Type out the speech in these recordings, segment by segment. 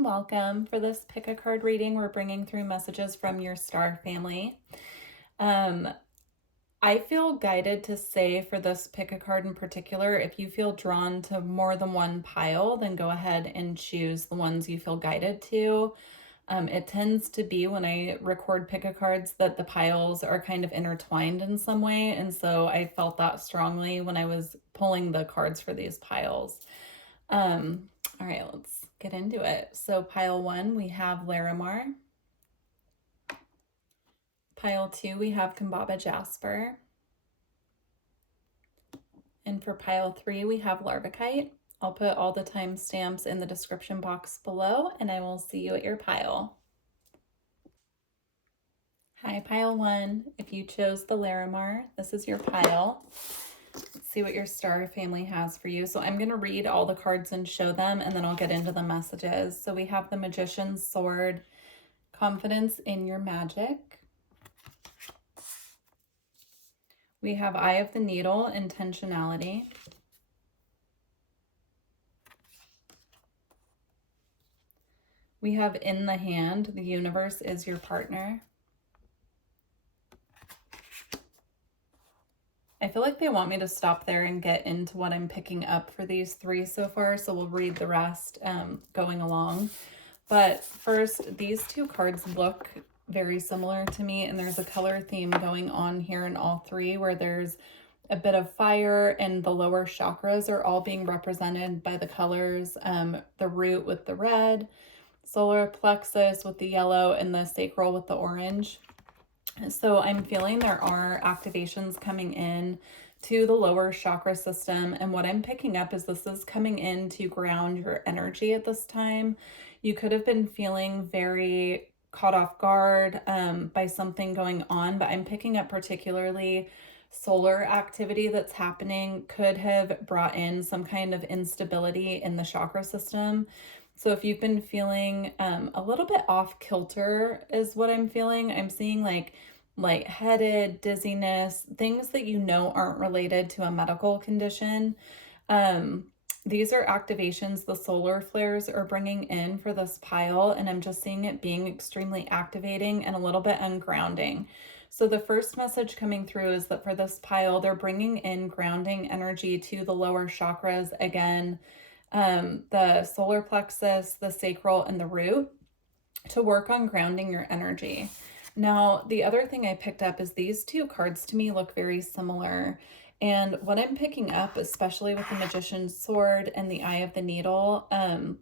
and welcome. For this pick a card reading, we're bringing through messages from your star family. I feel guided to say for this pick a card in particular, if you feel drawn to more than one pile, then go ahead and choose the ones you feel guided to. It tends to be when I record pick a cards that the piles are kind of intertwined in some way. And so I felt that strongly when I was pulling the cards for these piles. All right, let's get into it. So pile 1, we have Larimar. Pile 2, we have Kambaba Jasper. And for pile 3, we have Larvikite. I'll put all the timestamps in the description box below, and I will see you at your pile. Hi, pile 1. If you chose the Larimar, this is your pile. Let's see what your star family has for you. So I'm going to read all the cards and show them, and then I'll get into the messages. So we have the Magician's Sword, confidence in your magic. We have Eye of the Needle, intentionality. We have In the Hand, the universe is your partner. I feel like they want me to stop there and get into what I'm picking up for these 3 so far, so we'll read the rest going along. But first, these 2 cards look very similar to me, and there's a color theme going on here in all 3 where there's a bit of fire, and the lower chakras are all being represented by the colors, the root with the red, solar plexus with the yellow, and the sacral with the orange. So I'm feeling there are activations coming in to the lower chakra system, and what I'm picking up is this is coming in to ground your energy at this time. You could have been feeling very caught off guard by something going on, but I'm picking up particularly solar activity that's happening could have brought in some kind of instability in the chakra system. So if you've been feeling a little bit off kilter is what I'm feeling. I'm seeing like lightheaded, dizziness, things that you know aren't related to a medical condition. These are activations the solar flares are bringing in for this pile, and I'm just seeing it being extremely activating and a little bit ungrounding. So the first message coming through is that for this pile, they're bringing in grounding energy to the lower chakras again, the solar plexus, the sacral, and the root, to work on grounding your energy. Now, the other thing I picked up is these 2 cards to me look very similar. And what I'm picking up, especially with the Magician's Sword and the Eye of the Needle,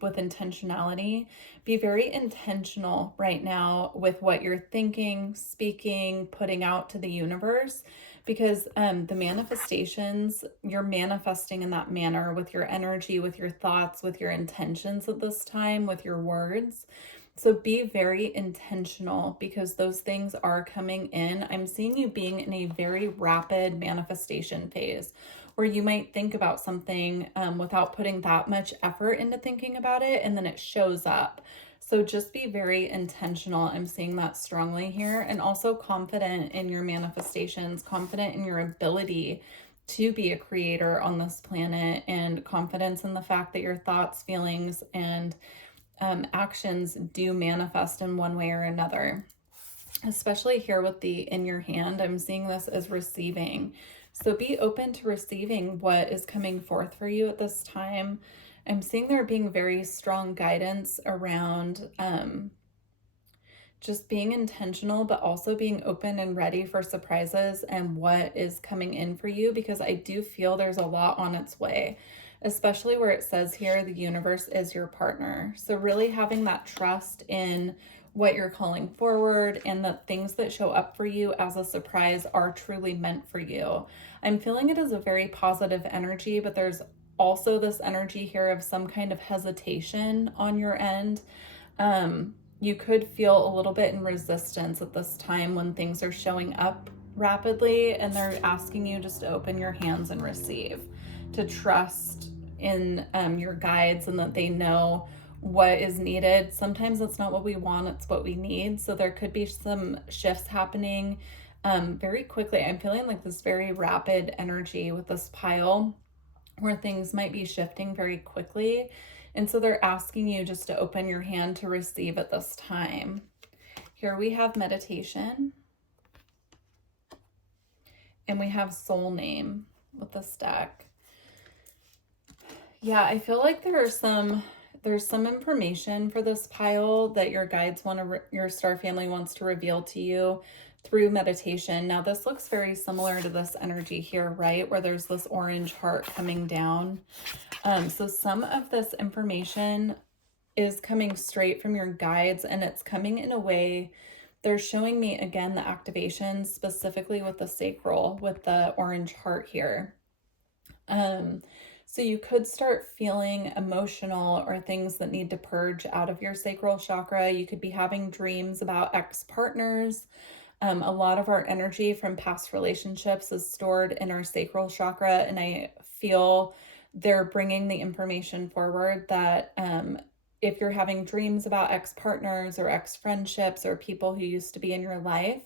with intentionality, be very intentional right now with what you're thinking, speaking, putting out to the universe, because the manifestations, you're manifesting in that manner with your energy, with your thoughts, with your intentions at this time, with your words. So be very intentional because those things are coming in. I'm seeing you being in a very rapid manifestation phase where you might think about something without putting that much effort into thinking about it, and then it shows up. So just be very intentional. I'm seeing that strongly here, and also confident in your manifestations, confident in your ability to be a creator on this planet, and confidence in the fact that your thoughts, feelings, and actions do manifest in one way or another. Especially here with the In your hand, I'm seeing this as receiving. So be open to receiving what is coming forth for you at this time. I'm seeing there being very strong guidance around just being intentional, but also being open and ready for surprises and what is coming in for you, because I do feel there's a lot on its way, especially where it says here, the universe is your partner. So really having that trust in what you're calling forward, and the things that show up for you as a surprise are truly meant for you. I'm feeling it as a very positive energy, but there's also this energy here of some kind of hesitation on your end. You could feel a little bit in resistance at this time when things are showing up rapidly, and they're asking you just to open your hands and receive, to trust in your guides, and that they know what is needed. Sometimes it's not what we want, it's what we need. So there could be some shifts happening very quickly. I'm feeling like this very rapid energy with this pile where things might be shifting very quickly. And so they're asking you just to open your hand to receive at this time. Here we have meditation. And we have soul name with this deck. Yeah, I feel like there's some information for this pile that your guides want to, your star family wants to reveal to you through meditation. Now, this looks very similar to this energy here, right? Where there's this orange heart coming down. So some of this information is coming straight from your guides, and it's coming in a way, they're showing me again the activation specifically with the sacral, with the orange heart here. So you could start feeling emotional or things that need to purge out of your sacral chakra. You could be having dreams about ex-partners. A lot of our energy from past relationships is stored in our sacral chakra, and I feel they're bringing the information forward that if you're having dreams about ex-partners or ex-friendships or people who used to be in your life,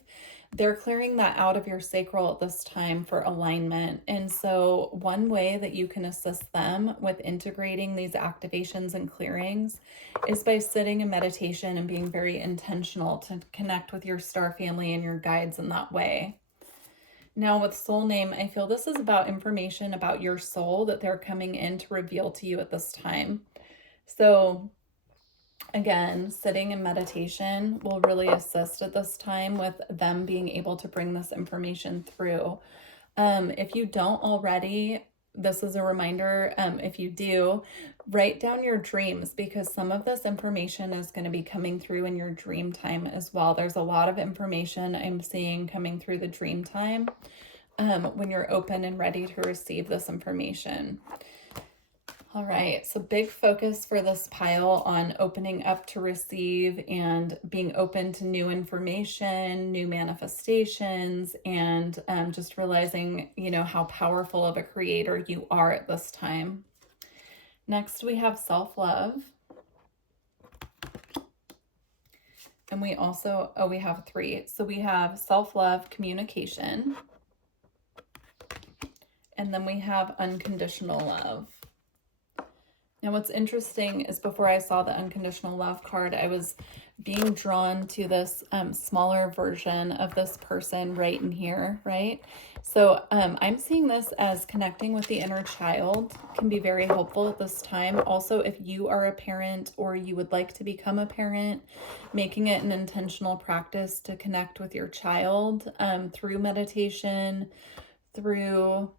they're clearing that out of your sacral at this time for alignment. And so one way that you can assist them with integrating these activations and clearings is by sitting in meditation and being very intentional to connect with your star family and your guides in that way. Now with soul name, I feel this is about information about your soul that they're coming in to reveal to you at this time. So again, sitting in meditation will really assist at this time with them being able to bring this information through. If you don't already, this is a reminder, if you do, write down your dreams, because some of this information is going to be coming through in your dream time as well. There's a lot of information I'm seeing coming through the dream time when you're open and ready to receive this information. All right, so big focus for this pile on opening up to receive and being open to new information, new manifestations, and just realizing, you know, how powerful of a creator you are at this time. Next, we have self-love. And we also, we have 3. So we have self-love, communication, and then we have unconditional love. Now, what's interesting is before I saw the unconditional love card, I was being drawn to this smaller version of this person right in here, right? So I'm seeing this as connecting with the inner child can be very helpful at this time. Also, if you are a parent or you would like to become a parent, making it an intentional practice to connect with your child through meditation, through...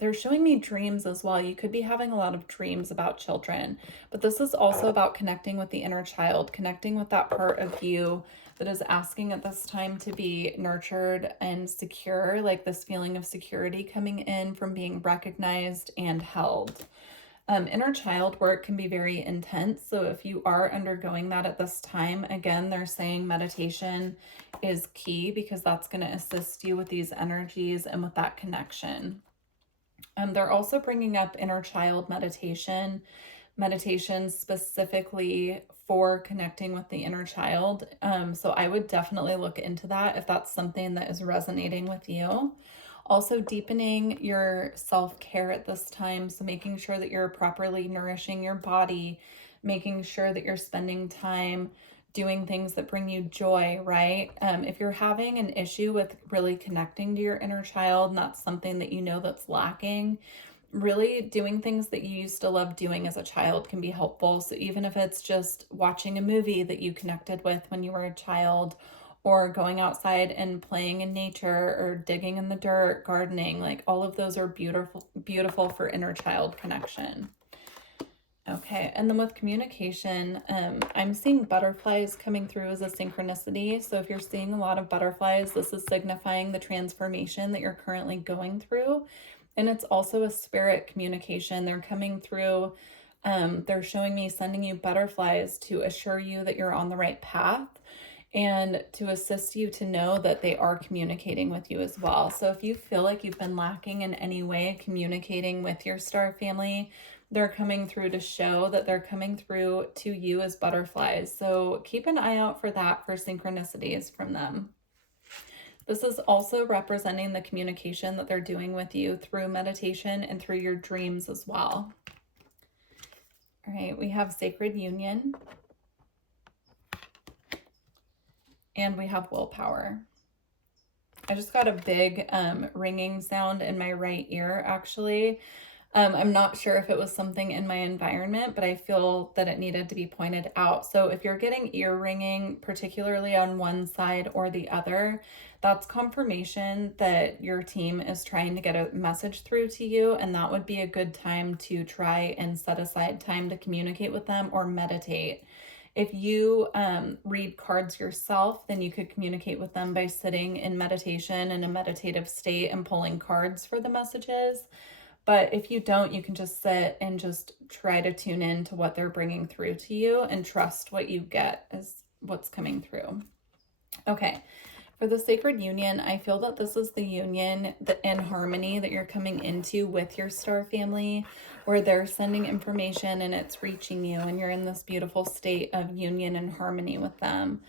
They're showing me dreams as well. You could be having a lot of dreams about children, but this is also about connecting with the inner child, connecting with that part of you that is asking at this time to be nurtured and secure, like this feeling of security coming in from being recognized and held. Inner child work can be very intense. So if you are undergoing that at this time, again, they're saying meditation is key because that's going to assist you with these energies and with that connection. They're also bringing up inner child meditation specifically for connecting with the inner child. So I would definitely look into that if that's something that is resonating with you. Also deepening your self-care at this time. So making sure that you're properly nourishing your body, making sure that you're spending time doing things that bring you joy, right? If you're having an issue with really connecting to your inner child, and that's something that you know that's lacking, really doing things that you used to love doing as a child can be helpful. So even if it's just watching a movie that you connected with when you were a child, or going outside and playing in nature, or digging in the dirt, gardening, like all of those are beautiful for inner child connection. Okay, and then with communication, I'm seeing butterflies coming through as a synchronicity. So if you're seeing a lot of butterflies, this is signifying the transformation that you're currently going through. And it's also a spirit communication. They're coming through, they're showing me sending you butterflies to assure you that you're on the right path and to assist you to know that they are communicating with you as well. So if you feel like you've been lacking in any way communicating with your star family, they're coming through to show that they're coming through to you as butterflies. So keep an eye out for that, for synchronicities from them. This is also representing the communication that they're doing with you through meditation and through your dreams as well. All right, we have sacred union. And we have willpower. I just got a big ringing sound in my right ear, actually. I'm not sure if it was something in my environment, but I feel that it needed to be pointed out. So if you're getting ear ringing, particularly on one side or the other, that's confirmation that your team is trying to get a message through to you, and that would be a good time to try and set aside time to communicate with them or meditate. If you read cards yourself, then you could communicate with them by sitting in meditation in a meditative state and pulling cards for the messages. But if you don't, you can just sit and just try to tune in to what they're bringing through to you and trust what you get is what's coming through. Okay. For the sacred union, I feel that this is the union in harmony that you're coming into with your star family, where they're sending information and it's reaching you and you're in this beautiful state of union and harmony with them.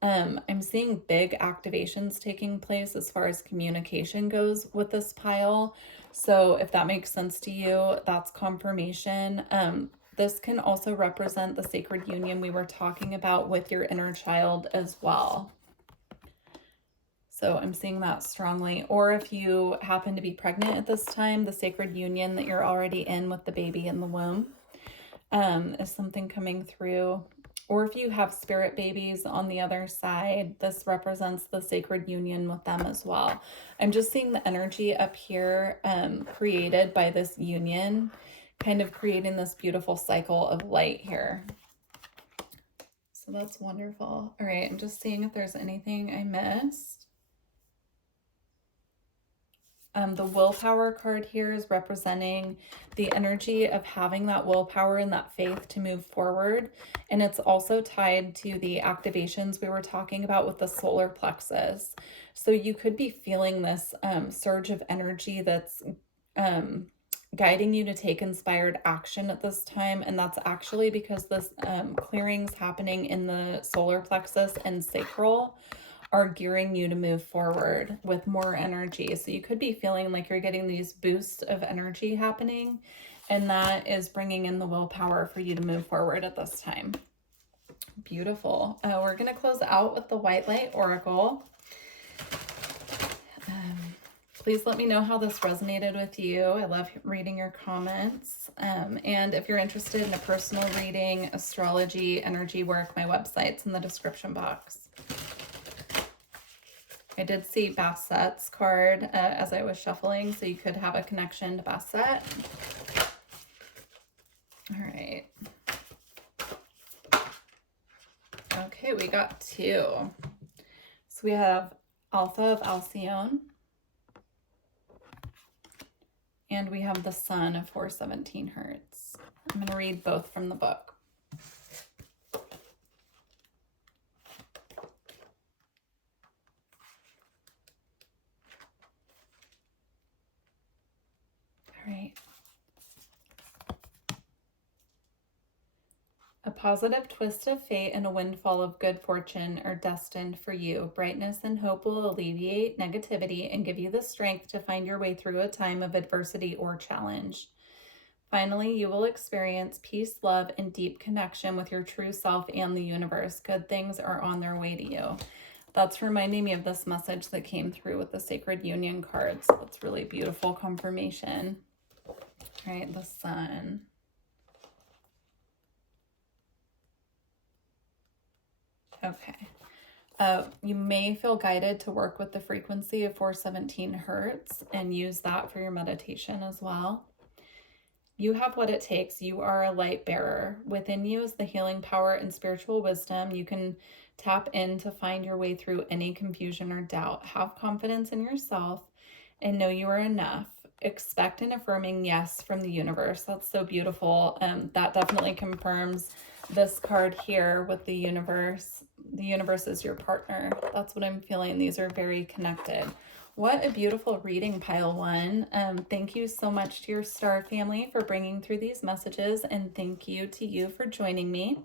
I'm seeing big activations taking place as far as communication goes with this pile. So if that makes sense to you, that's confirmation. This can also represent the sacred union we were talking about with your inner child as well. So I'm seeing that strongly. Or if you happen to be pregnant at this time, the sacred union that you're already in with the baby in the womb is something coming through. Or if you have spirit babies on the other side, this represents the sacred union with them as well. I'm just seeing the energy up here created by this union, kind of creating this beautiful cycle of light here. So that's wonderful. All right, I'm just seeing if there's anything I missed. The willpower card here is representing the energy of having that willpower and that faith to move forward. And it's also tied to the activations we were talking about with the solar plexus. So you could be feeling this surge of energy that's guiding you to take inspired action at this time. And that's actually because this clearing's happening in the solar plexus and sacral are gearing you to move forward with more energy. So you could be feeling like you're getting these boosts of energy happening, and that is bringing in the willpower for you to move forward at this time. Beautiful. We're going to close out with the White Light Oracle. Please let me know how this resonated with you. I love reading your comments. And if you're interested in a personal reading, astrology, energy work, my website's in the description box. I did see Basset's card as I was shuffling, so you could have a connection to Basset. All right. Okay, we got 2. So we have Alpha of Alcyone. And we have the Sun of 417 Hertz. I'm going to read both from the book. Right. A positive twist of fate and a windfall of good fortune are destined for you. Brightness and hope will alleviate negativity and give you the strength to find your way through a time of adversity or challenge. Finally, you will experience peace, love, and deep connection with your true self and the universe. Good things are on their way to you. That's reminding me of this message that came through with the Sacred Union cards. That's really beautiful confirmation. All right, the Sun. Okay. You may feel guided to work with the frequency of 417 Hertz and use that for your meditation as well. You have what it takes. You are a light bearer. Within you is the healing power and spiritual wisdom. You can tap in to find your way through any confusion or doubt. Have confidence in yourself and know you are enough. Expect an affirming yes from the universe. That's so beautiful. That definitely confirms this card here with the universe. The universe is your partner. That's what I'm feeling. These are very connected. What a beautiful reading, Pile 1. Thank you so much to your star family for bringing through these messages, and thank you to you for joining me.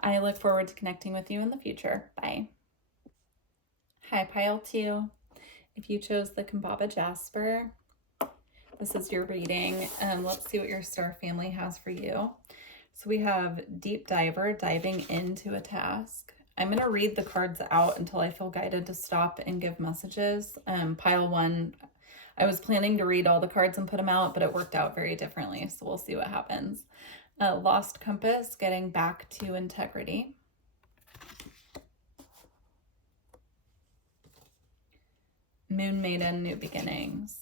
I look forward to connecting with you in the future. Bye. Hi, Pile 2. If you chose the Kambaba Jasper, this is your reading. Let's see what your star family has for you. So we have Deep Diver, diving into a task. I'm going to read the cards out until I feel guided to stop and give messages. Pile 1, I was planning to read all the cards and put them out, but it worked out very differently, so we'll see what happens. Lost Compass, getting back to integrity. Moon Maiden, new beginnings.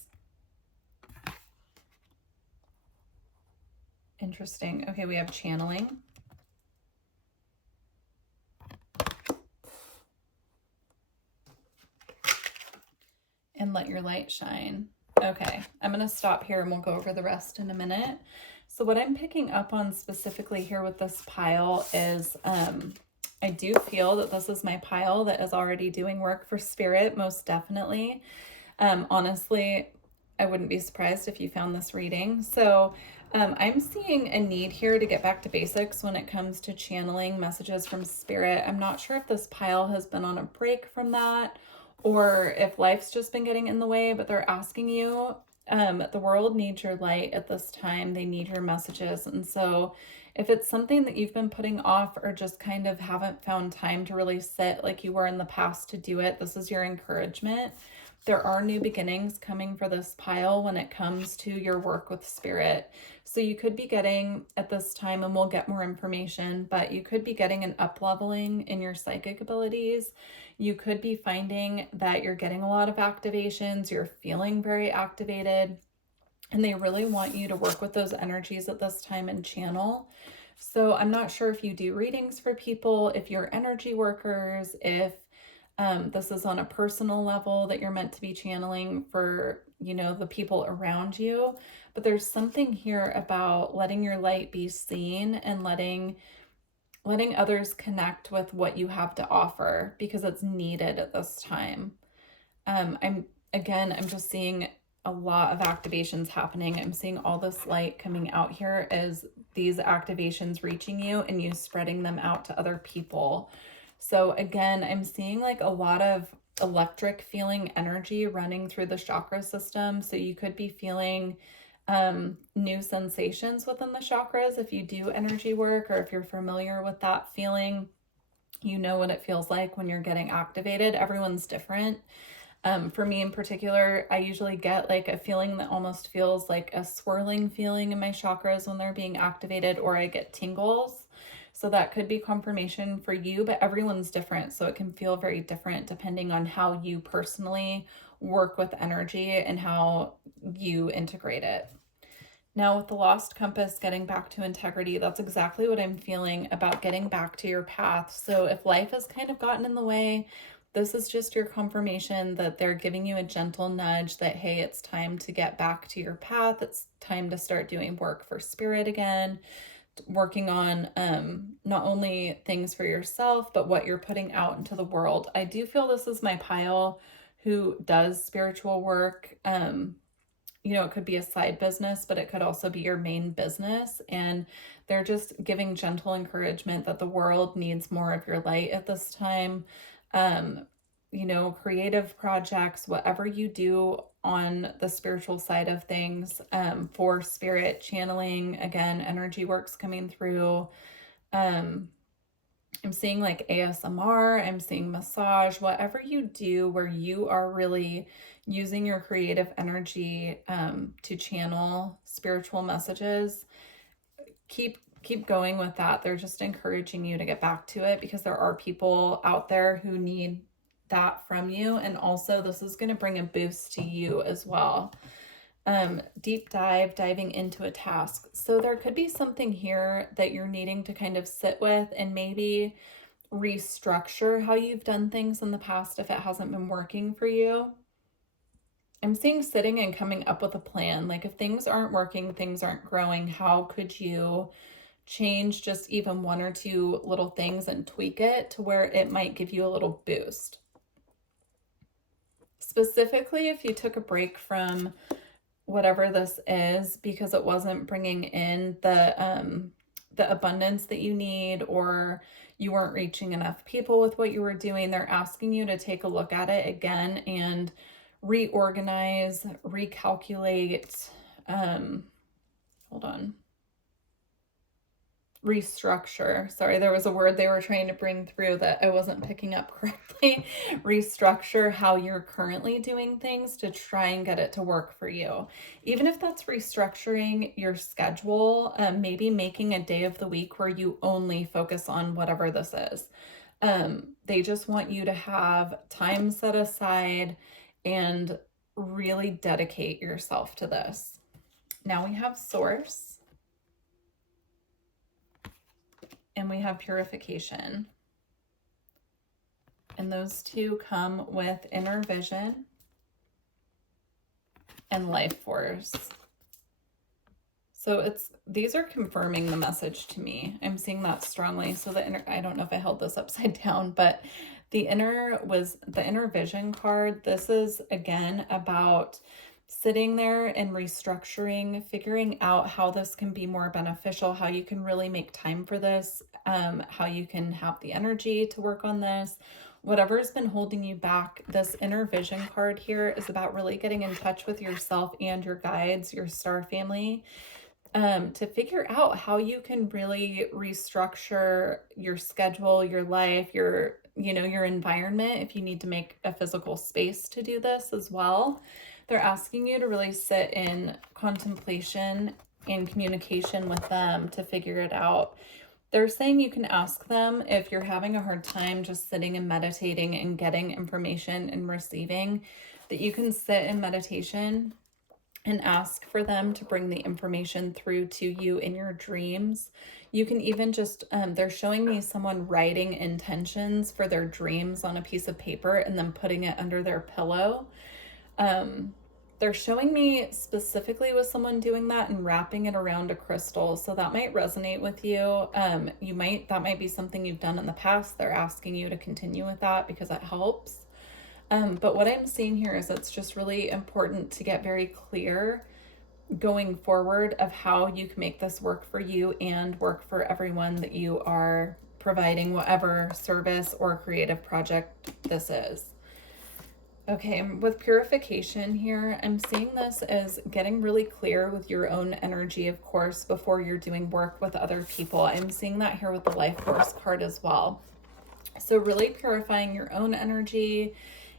Interesting. Okay, we have channeling. And let your light shine. Okay, I'm going to stop here and we'll go over the rest in a minute. So what I'm picking up on specifically here with this pile is I do feel that this is my pile that is already doing work for spirit, most definitely. Honestly, I wouldn't be surprised if you found this reading. So I'm seeing a need here to get back to basics when it comes to channeling messages from spirit. I'm not sure if this pile has been on a break from that or if life's just been getting in the way, but they're asking you, the world needs your light at this time. They need your messages. And so if it's something that you've been putting off or just kind of haven't found time to really sit like you were in the past to do it, this is your encouragement. There are new beginnings coming for this pile when it comes to your work with spirit. So you could be getting at this time, and we'll get more information, but you could be getting an up-leveling in your psychic abilities. You could be finding that you're getting a lot of activations, you're feeling very activated, and they really want you to work with those energies at this time and channel. So I'm not sure if you do readings for people, if you're energy workers, if this is on a personal level that you're meant to be channeling for, you know, the people around you. But there's something here about letting your light be seen and letting others connect with what you have to offer because it's needed at this time. I'm just seeing a lot of activations happening. I'm seeing all this light coming out here as these activations reaching you and you spreading them out to other people. So again, I'm seeing like a lot of electric feeling energy running through the chakra system. So you could be feeling new sensations within the chakras if you do energy work, or if you're familiar with that feeling, you know what it feels like when you're getting activated. Everyone's different. For me in particular, I usually get like a feeling that almost feels like a swirling feeling in my chakras when they're being activated, or I get tingles. So that could be confirmation for you, but everyone's different. So it can feel very different depending on how you personally work with energy and how you integrate it. Now with the Lost Compass, getting back to integrity, that's exactly what I'm feeling about getting back to your path. So if life has kind of gotten in the way, this is just your confirmation that they're giving you a gentle nudge that, hey, it's time to get back to your path. It's time to start doing work for spirit again, working on not only things for yourself, but what you're putting out into the world. I do feel this is my pile who does spiritual work. You know, it could be a side business, but it could also be your main business. And they're just giving gentle encouragement that the world needs more of your light at this time. You know, creative projects, whatever you do on the spiritual side of things, for spirit channeling, again, energy works coming through. I'm seeing like ASMR, I'm seeing massage, whatever you do where you are really using your creative energy to channel spiritual messages, keep going with that. They're just encouraging you to get back to it because there are people out there who need that from you. And also this is going to bring a boost to you as well. Deep dive, diving into a task. So there could be something here that you're needing to kind of sit with and maybe restructure how you've done things in the past if it hasn't been working for you. I'm seeing sitting and coming up with a plan. Like if things aren't working, things aren't growing, how could you change just even one or two little things and tweak it to where it might give you a little boost? Specifically, if you took a break from whatever this is because it wasn't bringing in the abundance that you need, or you weren't reaching enough people with what you were doing, they're asking you to take a look at it again and reorganize, recalculate. Hold on. restructure. Sorry, there was a word they were trying to bring through that I wasn't picking up correctly. Restructure how you're currently doing things to try and get it to work for you. Even if that's restructuring your schedule, maybe making a day of the week where you only focus on whatever this is. They just want you to have time set aside and really dedicate yourself to this. Now we have source. And we have purification. And those two come with inner vision and life force. So these are confirming the message to me. I'm seeing that strongly. So the inner, I don't know if I held this upside down, but the inner vision card. This is again about sitting there and restructuring, figuring out how this can be more beneficial, how you can really make time for this, how you can have the energy to work on this. Whatever's been holding you back, this inner vision card here is about really getting in touch with yourself and your guides, your star family, to figure out how you can really restructure your schedule, your life, your environment, if you need to make a physical space to do this as well. They're asking you to really sit in contemplation and communication with them to figure it out. They're saying you can ask them if you're having a hard time just sitting and meditating and getting information and receiving, that you can sit in meditation and ask for them to bring the information through to you in your dreams. You can even just, they're showing me someone writing intentions for their dreams on a piece of paper and then putting it under their pillow. They're showing me specifically with someone doing that and wrapping it around a crystal. So that might resonate with you. That might be something you've done in the past. They're asking you to continue with that because it helps. But what I'm seeing here is it's just really important to get very clear going forward of how you can make this work for you and work for everyone that you are providing whatever service or creative project this is. Okay, with purification here, I'm seeing this as getting really clear with your own energy, of course, before you're doing work with other people. I'm seeing that here with the life force card as well. So really purifying your own energy.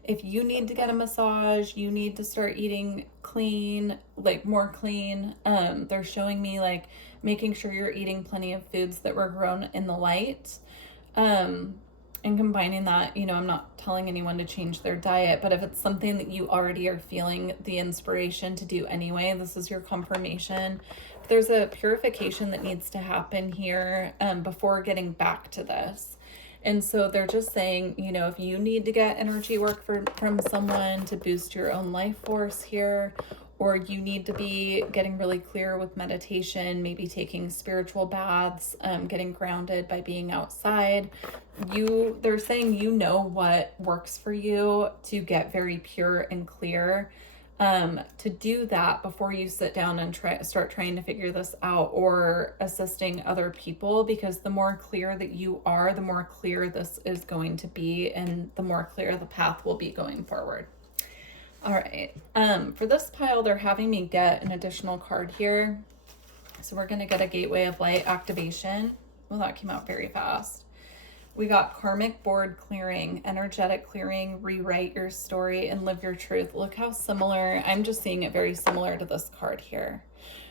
If you need to get a massage, you need to start eating clean, like more clean. They're showing me like making sure you're eating plenty of foods that were grown in the light. And combining that, I'm not telling anyone to change their diet, but if it's something that you already are feeling the inspiration to do anyway, this is your confirmation. There's a purification that needs to happen here before getting back to this. And so they're just saying, if you need to get energy work from someone to boost your own life force here, or you need to be getting really clear with meditation, maybe taking spiritual baths, getting grounded by being outside, they're saying what works for you to get very pure and clear, to do that before you sit down and start trying to figure this out or assisting other people, because the more clear that you are, the more clear this is going to be and the more clear the path will be going forward. All right, for this pile, they're having me get an additional card here. So we're going to get a Gateway of Light activation. Well, that came out very fast. We got karmic board clearing, energetic clearing, rewrite your story, and live your truth. Look how similar, I'm just seeing it very similar to this card here.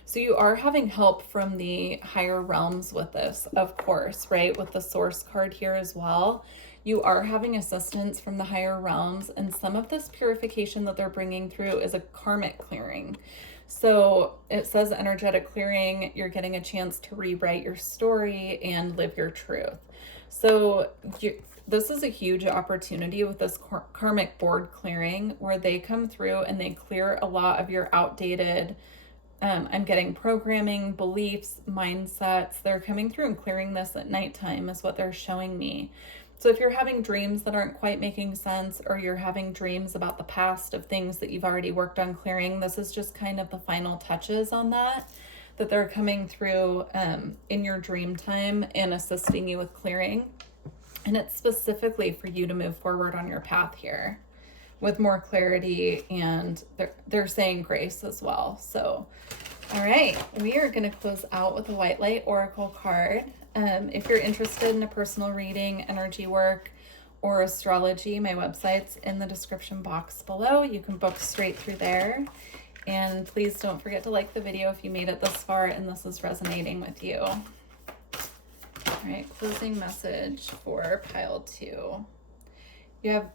So you are having help from the higher realms with this, of course, right? With the source card here as well. You are having assistance from the higher realms, and some of this purification that they're bringing through is a karmic clearing. So it says energetic clearing, you're getting a chance to rewrite your story and live your truth. So this is a huge opportunity with this karmic board clearing, where they come through and they clear a lot of your outdated, I'm getting programming, beliefs, mindsets. They're coming through and clearing this at nighttime is what they're showing me. So if you're having dreams that aren't quite making sense, or you're having dreams about the past of things that you've already worked on clearing, this is just kind of the final touches on that they're coming through in your dream time and assisting you with clearing. And it's specifically for you to move forward on your path here with more clarity, and they're saying grace as well. So All right, we are going to close out with a White Light Oracle card. If you're interested in a personal reading, energy work, or astrology, my website's in the description box below. You can book straight through there. And please don't forget to like the video if you made it this far and this is resonating with you. All right, closing message for pile 2. You have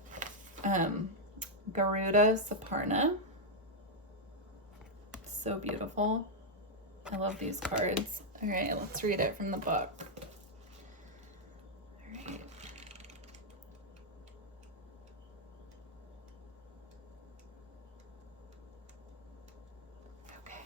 Garuda Saparna. So beautiful. I love these cards. All right, let's read it from the book. All right. Okay.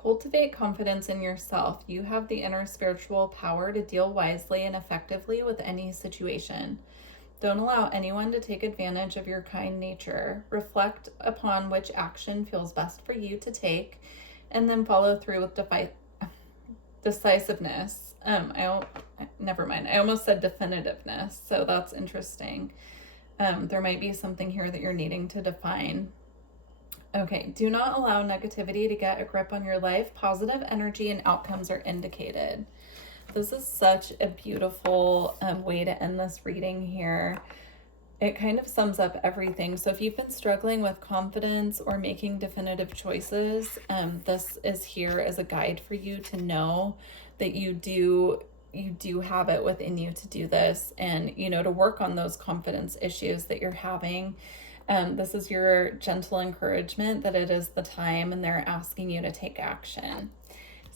Cultivate confidence in yourself. You have the inner spiritual power to deal wisely and effectively with any situation. Don't allow anyone to take advantage of your kind nature. Reflect upon which action feels best for you to take, and then follow through with decisiveness. Never mind. I almost said definitiveness, so that's interesting. There might be something here that you're needing to define. Okay, do not allow negativity to get a grip on your life. Positive energy and outcomes are indicated. This is such a beautiful way to end this reading here. It kind of sums up everything. So if you've been struggling with confidence or making definitive choices, this is here as a guide for you to know that you do have it within you to do this, and to work on those confidence issues that you're having. This is your gentle encouragement that it is the time, and they're asking you to take action.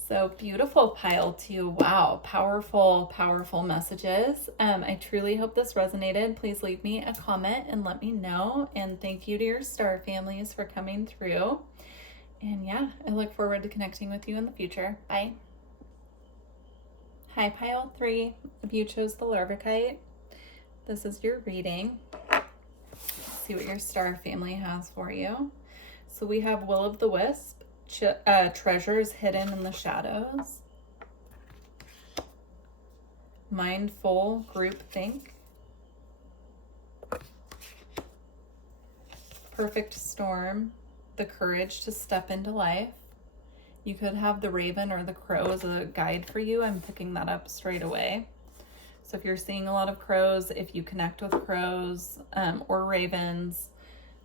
So beautiful, pile 2. Wow, powerful, powerful messages. I truly hope this resonated. Please leave me a comment and let me know. And thank you to your star families for coming through. And yeah, I look forward to connecting with you in the future. Bye. Hi, pile 3. If you chose the Larvikite, this is your reading. Let's see what your star family has for you. So we have Will of the Wisp. Treasures hidden in the shadows. Mindful group think. Perfect storm. The courage to step into life. You could have the raven or the crow as a guide for you. I'm picking that up straight away. So if you're seeing a lot of crows, if you connect with crows or ravens,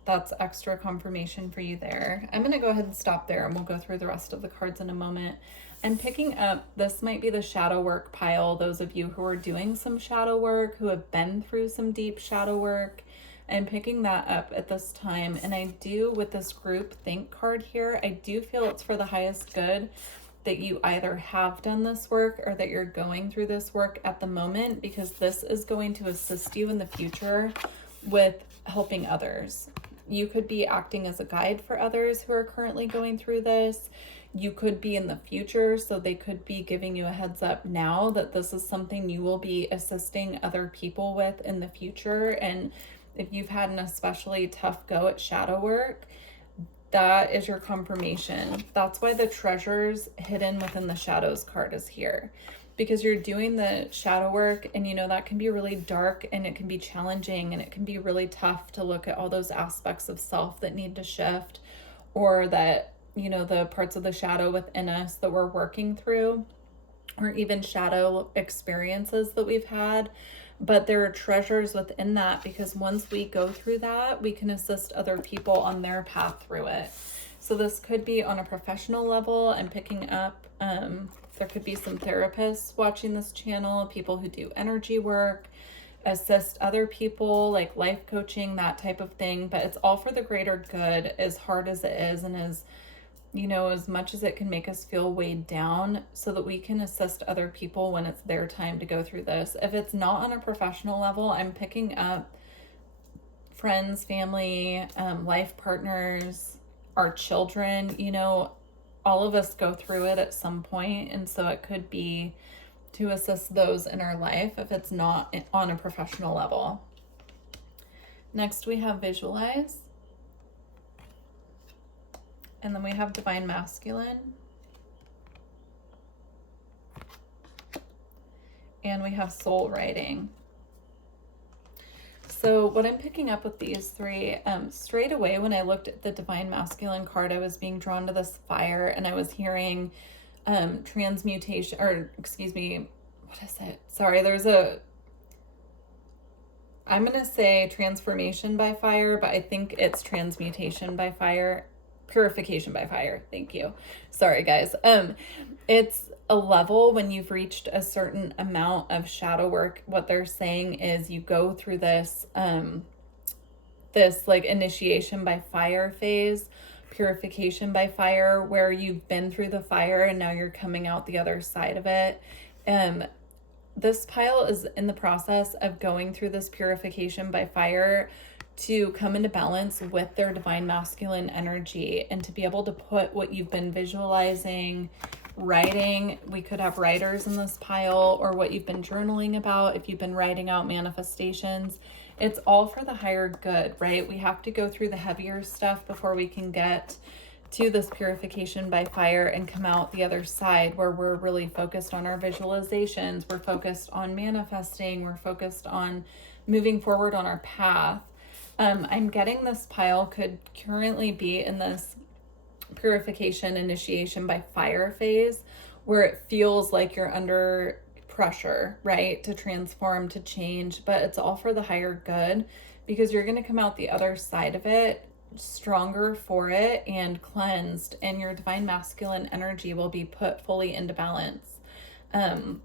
that's extra confirmation for you there. I'm going to go ahead and stop there, and we'll go through the rest of the cards in a moment. I'm picking up, this might be the shadow work pile. Those of you who are doing some shadow work, who have been through some deep shadow work, I'm picking that up at this time. And I do, with this group think card here, I do feel it's for the highest good that you either have done this work or that you're going through this work at the moment, because this is going to assist you in the future with helping others. You could be acting as a guide for others who are currently going through this. You could be in the future, so they could be giving you a heads up now that this is something you will be assisting other people with in the future. And if you've had an especially tough go at shadow work, that is your confirmation. That's why the treasures hidden within the shadows card is here. Because you're doing the shadow work, and that can be really dark, and it can be challenging, and it can be really tough to look at all those aspects of self that need to shift, or that the parts of the shadow within us that we're working through, or even shadow experiences that we've had. But there are treasures within that, because once we go through that, we can assist other people on their path through it. So this could be on a professional level. I'm picking up there could be some therapists watching this channel, people who do energy work, assist other people, like life coaching, that type of thing. But it's all for the greater good, as hard as it is, and as as much as it can make us feel weighed down, so that we can assist other people when it's their time to go through this. If it's not on a professional level, I'm picking up friends, family, life partners, our children. All of us go through it at some point, and so it could be to assist those in our life if it's not on a professional level. Next, we have visualize. And then we have divine masculine. And we have soul writing. So what I'm picking up with these three, straight away when I looked at the Divine Masculine card, I was being drawn to this fire, and I was hearing transmutation, or excuse me, what is it? Sorry, I'm going to say transformation by fire, but I think it's transmutation by fire, purification by fire. Thank you. Sorry, guys. It's a level when you've reached a certain amount of shadow work. What they're saying is you go through this, this like initiation by fire phase, purification by fire, where you've been through the fire and now you're coming out the other side of it. This pile is in the process of going through this purification by fire to come into balance with their Divine Masculine energy and to be able to put what you've been visualizing, writing. We could have writers in this pile, or what you've been journaling about if you've been writing out manifestations. It's all for the higher good, right? We have to go through the heavier stuff before we can get to this purification by fire and come out the other side, where we're really focused on our visualizations, we're focused on manifesting, we're focused on moving forward on our path. I'm getting this pile could currently be in this purification initiation by fire phase, where it feels like you're under pressure, right, to transform, to change, but it's all for the higher good, because you're going to come out the other side of it stronger for it and cleansed, and your Divine Masculine energy will be put fully into balance.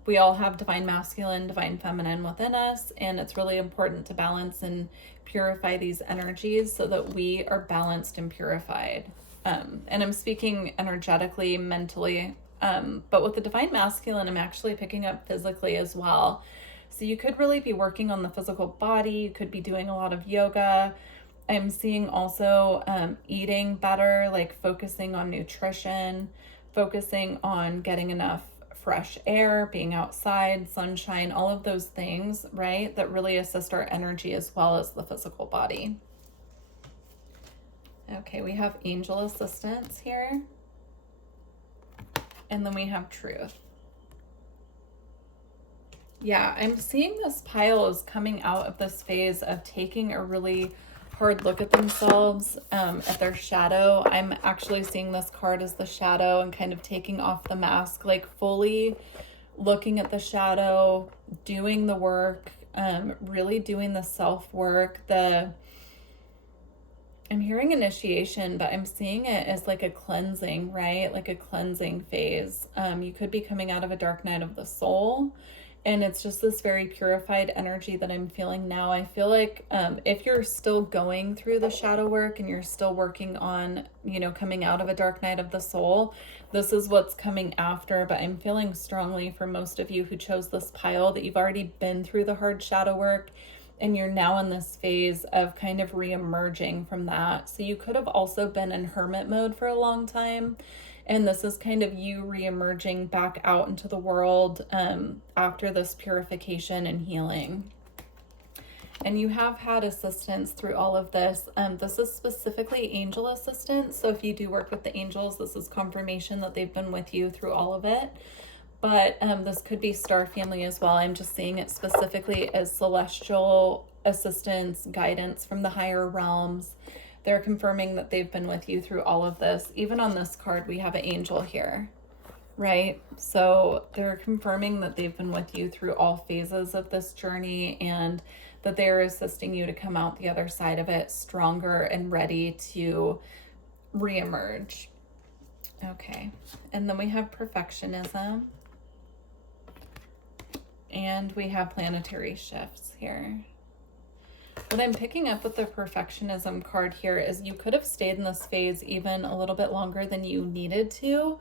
We all have Divine Masculine, Divine Feminine within us, and it's really important to balance and purify these energies so that we are balanced and purified. And I'm speaking energetically, mentally, but with the Divine Masculine, I'm actually picking up physically as well. So you could really be working on the physical body. You could be doing a lot of yoga. I'm seeing also eating better, like focusing on nutrition, focusing on getting enough fresh air, being outside, sunshine, all of those things, right, that really assist our energy as well as the physical body. Okay, we have angel assistance here. And then we have truth. Yeah, I'm seeing this pile is coming out of this phase of taking a really hard look at themselves, at their shadow. I'm actually seeing this card as the shadow and kind of taking off the mask, like fully looking at the shadow, doing the work, really doing the self-work. I'm hearing initiation, but I'm seeing it as like a cleansing, right? Like a cleansing phase. You could be coming out of a dark night of the soul, and it's just this very purified energy that I'm feeling now. I feel like if you're still going through the shadow work and you're still working on, you know, coming out of a dark night of the soul, this is what's coming after. But I'm feeling strongly for most of you who chose this pile that you've already been through the hard shadow work, and you're now in this phase of kind of re-emerging from that. So you could have also been in hermit mode for a long time, and this is kind of you re-emerging back out into the world after this purification and healing. And you have had assistance through all of this. This is specifically angel assistance. So if you do work with the angels, this is confirmation that they've been with you through all of it. But this could be star family as well. I'm just seeing it specifically as celestial assistance, guidance from the higher realms. They're confirming that they've been with you through all of this. Even on this card, we have an angel here, right? So they're confirming that they've been with you through all phases of this journey, and that they're assisting you to come out the other side of it stronger and ready to re-emerge. Okay, and then we have perfectionism. And we have planetary shifts here. What I'm picking up with the perfectionism card here is you could have stayed in this phase even a little bit longer than you needed to,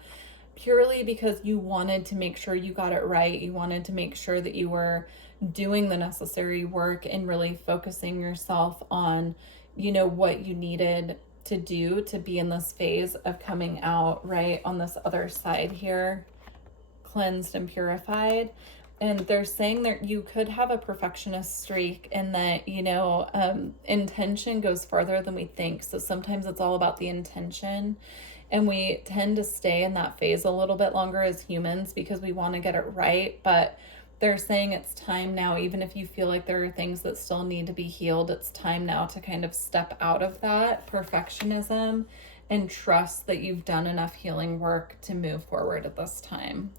purely because you wanted to make sure you got it right. You wanted to make sure that you were doing the necessary work and really focusing yourself on, you know, what you needed to do to be in this phase of coming out, right, on this other side here, cleansed and purified. And they're saying that you could have a perfectionist streak, and that, you know, intention goes farther than we think. So sometimes it's all about the intention, and we tend to stay in that phase a little bit longer as humans because we want to get it right. But they're saying it's time now, even if you feel like there are things that still need to be healed, it's time now to kind of step out of that perfectionism and trust that you've done enough healing work to move forward at this time.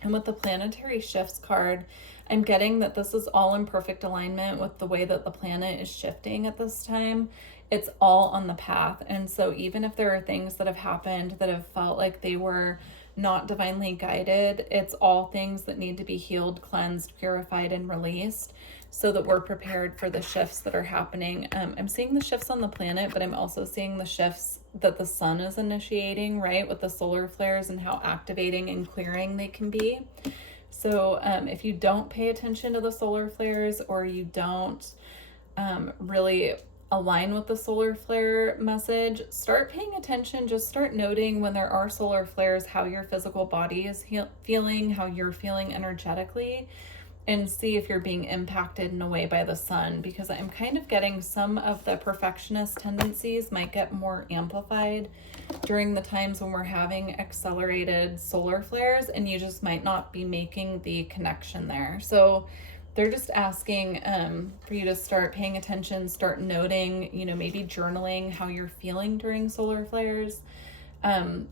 And with the planetary shifts card, I'm getting that this is all in perfect alignment with the way that the planet is shifting at this time. It's all on the path. And so even if there are things that have happened that have felt like they were not divinely guided, it's all things that need to be healed, cleansed, purified, and released so that we're prepared for the shifts that are happening. I'm seeing the shifts on the planet, but I'm also seeing the shifts that the sun is initiating, right? With the solar flares and how activating and clearing they can be. So if you don't pay attention to the solar flares, or you don't really align with the solar flare message, start paying attention. Just start noting when there are solar flares, how your physical body is feeling, how you're feeling energetically, and see if you're being impacted in a way by the sun, because I'm kind of getting some of the perfectionist tendencies might get more amplified during the times when we're having accelerated solar flares, and you just might not be making the connection there. So they're just asking for you to start paying attention, start noting, maybe journaling how you're feeling during solar flares,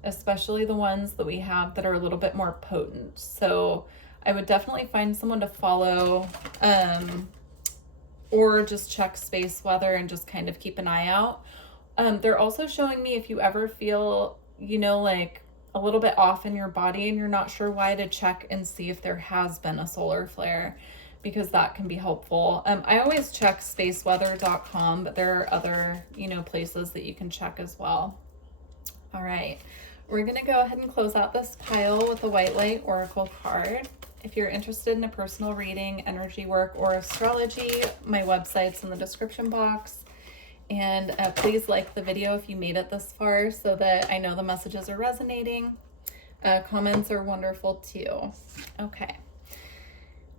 especially the ones that we have that are a little bit more potent. So I would definitely find someone to follow, or just check space weather and just kind of keep an eye out. They're also showing me if you ever feel, like a little bit off in your body and you're not sure why, to check and see if there has been a solar flare, because that can be helpful. I always check spaceweather.com, but there are other, places that you can check as well. All right, we're gonna go ahead and close out this pile with a White Light Oracle card. If you're interested in a personal reading, energy work, or astrology, my website's in the description box. And please like the video if you made it this far so that I know the messages are resonating. Comments are wonderful too. Okay.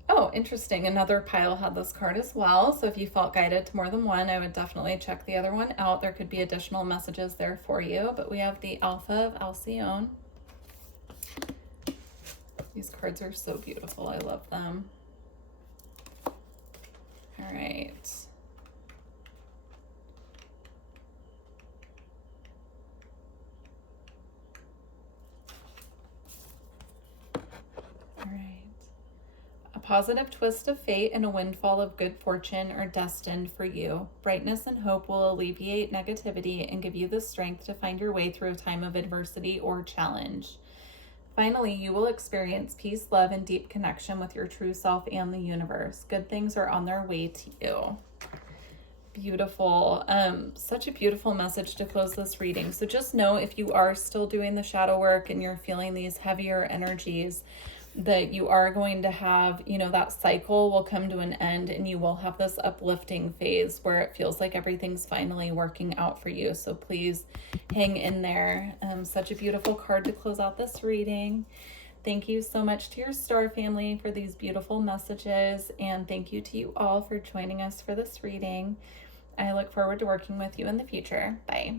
Oh, interesting. Another pile had this card as well. So if you felt guided to more than one, I would definitely check the other one out. There could be additional messages there for you. But we have the Alpha of Alcyone. These cards are so beautiful. I love them. All right. A positive twist of fate and a windfall of good fortune are destined for you. Brightness and hope will alleviate negativity and give you the strength to find your way through a time of adversity or challenge. Finally, you will experience peace, love, and deep connection with your true self and the universe. Good things are on their way to you. Beautiful. Such a beautiful message to close this reading. So just know, if you are still doing the shadow work and you're feeling these heavier energies, that you are going to have, that cycle will come to an end, and you will have this uplifting phase where it feels like everything's finally working out for you. So please hang in there. Such a beautiful card to close out this reading. Thank you so much to your star family for these beautiful messages, and thank you to you all for joining us for this reading. I look forward to working with you in the future. Bye.